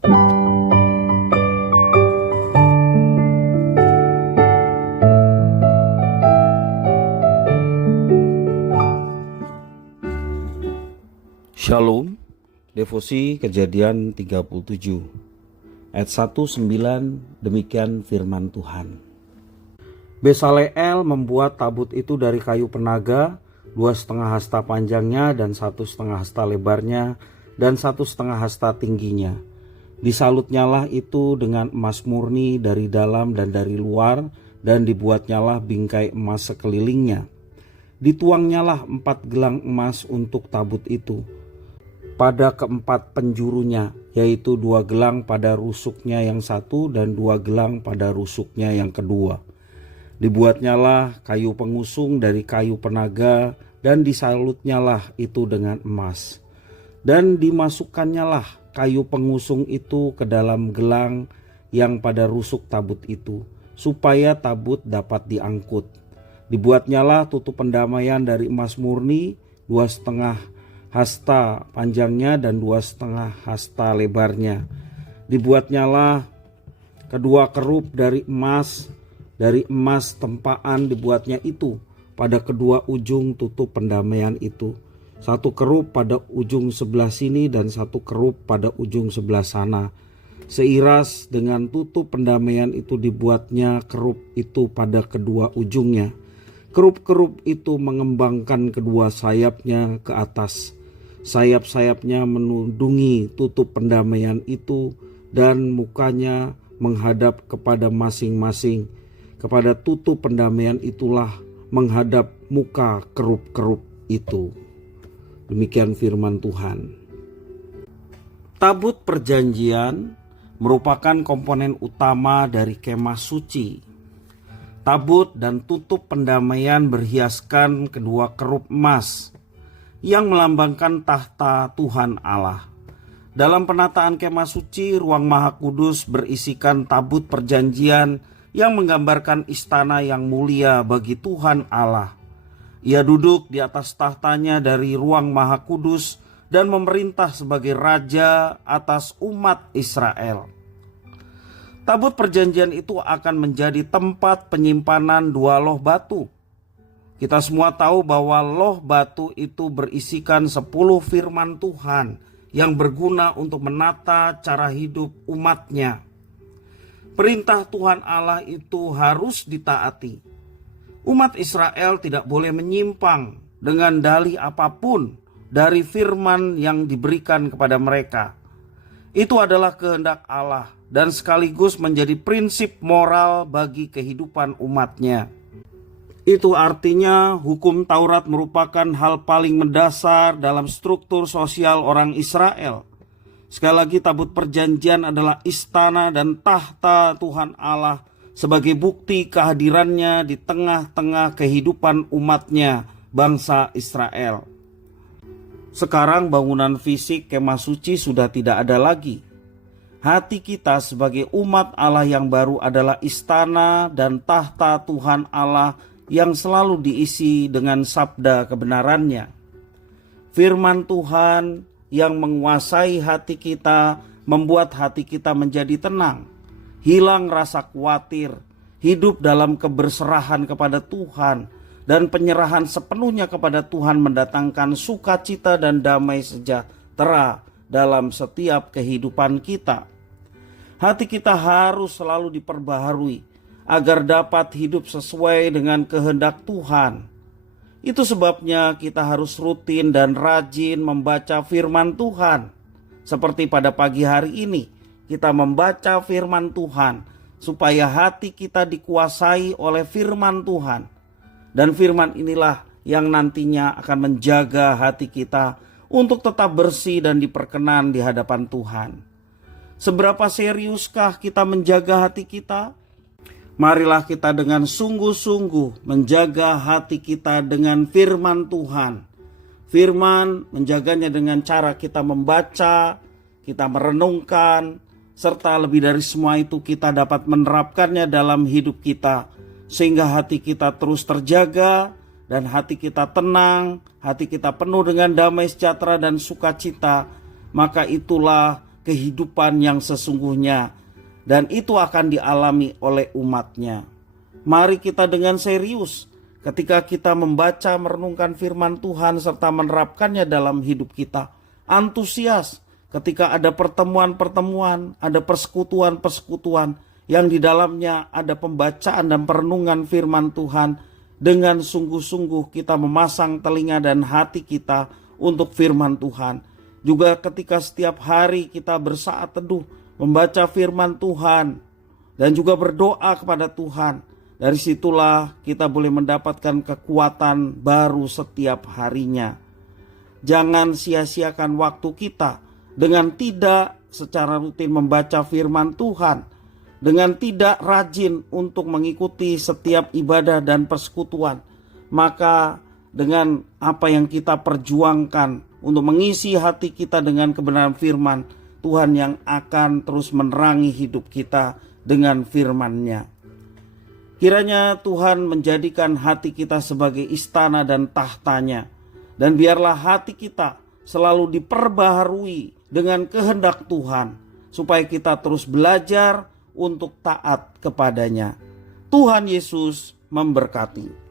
Shalom, devosi Kejadian 37 ayat 1-9, demikian firman Tuhan. Besaleel membuat tabut itu dari kayu penaga, 2,5 hasta panjangnya dan 1,5 hasta lebarnya dan 1,5 hasta tingginya. Disalutnyalah itu dengan emas murni dari dalam dan dari luar, dan dibuatnyalah bingkai emas sekelilingnya. Dituangnyalah 4 gelang emas untuk tabut itu pada keempat penjurunya, yaitu 2 gelang pada rusuknya yang satu dan 2 gelang pada rusuknya yang kedua. Dibuatnyalah kayu pengusung dari kayu penaga, dan disalutnyalah itu dengan emas. Dan dimasukannyalah kayu pengusung itu ke dalam gelang yang pada rusuk tabut itu, supaya tabut dapat diangkut. Dibuatnyalah tutup pendamaian dari emas murni, 2,5 hasta panjangnya dan 2,5 hasta lebarnya. Dibuatnyalah kedua kerup dari emas tempaan dibuatnya itu pada kedua ujung tutup pendamaian itu. 1 kerup pada ujung sebelah sini dan 1 kerup pada ujung sebelah sana. Seiras dengan tutup pendamaian itu dibuatnya kerup itu pada kedua ujungnya. Kerup-kerup itu mengembangkan kedua sayapnya ke atas. Sayap-sayapnya menudungi tutup pendamaian itu, dan mukanya menghadap kepada masing-masing. Kepada tutup pendamaian itulah menghadap muka kerup-kerup itu. Demikian firman Tuhan. Tabut perjanjian merupakan komponen utama dari kemah suci. Tabut dan tutup pendamaian berhiaskan kedua kerup emas yang melambangkan tahta Tuhan Allah. Dalam penataan kemah suci, ruang maha kudus berisikan tabut perjanjian yang menggambarkan istana yang mulia bagi Tuhan Allah. Ia duduk di atas tahtanya dari ruang maha kudus dan memerintah sebagai raja atas umat Israel. Tabut perjanjian itu akan menjadi tempat penyimpanan 2 loh batu. Kita semua tahu bahwa loh batu itu berisikan 10 firman Tuhan yang berguna untuk menata cara hidup umatnya. Perintah Tuhan Allah itu harus ditaati. Umat Israel tidak boleh menyimpang dengan dalih apapun dari firman yang diberikan kepada mereka. Itu adalah kehendak Allah dan sekaligus menjadi prinsip moral bagi kehidupan umatnya. Itu artinya hukum Taurat merupakan hal paling mendasar dalam struktur sosial orang Israel. Sekali lagi, tabut perjanjian adalah istana dan tahta Tuhan Allah sebagai bukti kehadirannya di tengah-tengah kehidupan umatnya, bangsa Israel. Sekarang bangunan fisik kemah suci sudah tidak ada lagi. Hati kita sebagai umat Allah yang baru adalah istana dan tahta Tuhan Allah yang selalu diisi dengan sabda kebenarannya. Firman Tuhan yang menguasai hati kita membuat hati kita menjadi tenang, hilang rasa khawatir, hidup dalam keberserahan kepada Tuhan, dan penyerahan sepenuhnya kepada Tuhan mendatangkan sukacita dan damai sejahtera dalam setiap kehidupan kita. Hati kita harus selalu diperbaharui agar dapat hidup sesuai dengan kehendak Tuhan. Itu sebabnya kita harus rutin dan rajin membaca firman Tuhan. Seperti pada pagi hari ini, kita membaca firman Tuhan supaya hati kita dikuasai oleh firman Tuhan. Dan firman inilah yang nantinya akan menjaga hati kita untuk tetap bersih dan diperkenan di hadapan Tuhan. Seberapa seriuskah kita menjaga hati kita? Marilah kita dengan sungguh-sungguh menjaga hati kita dengan firman Tuhan. Firman menjaganya dengan cara kita membaca, kita merenungkan, serta lebih dari semua itu kita dapat menerapkannya dalam hidup kita. Sehingga hati kita terus terjaga dan hati kita tenang, hati kita penuh dengan damai sejahtera dan sukacita. Maka itulah kehidupan yang sesungguhnya, dan itu akan dialami oleh umatnya. Mari kita dengan serius ketika kita membaca merenungkan firman Tuhan serta menerapkannya dalam hidup kita. Antusias ketika ada pertemuan-pertemuan, ada persekutuan-persekutuan yang di dalamnya ada pembacaan dan perenungan firman Tuhan. Dengan sungguh-sungguh kita memasang telinga dan hati kita untuk firman Tuhan. Juga ketika setiap hari kita bersaat teduh membaca firman Tuhan dan juga berdoa kepada Tuhan. Dari situlah kita boleh mendapatkan kekuatan baru setiap harinya. Jangan sia-siakan waktu kita dengan tidak secara rutin membaca firman Tuhan, dengan tidak rajin untuk mengikuti setiap ibadah dan persekutuan. Maka dengan apa yang kita perjuangkan untuk mengisi hati kita dengan kebenaran firman, Tuhan yang akan terus menerangi hidup kita dengan firman-Nya. Kiranya Tuhan menjadikan hati kita sebagai istana dan tahtanya. Dan biarlah hati kita selalu diperbaharui dengan kehendak Tuhan, supaya kita terus belajar untuk taat kepadanya. Tuhan Yesus memberkati.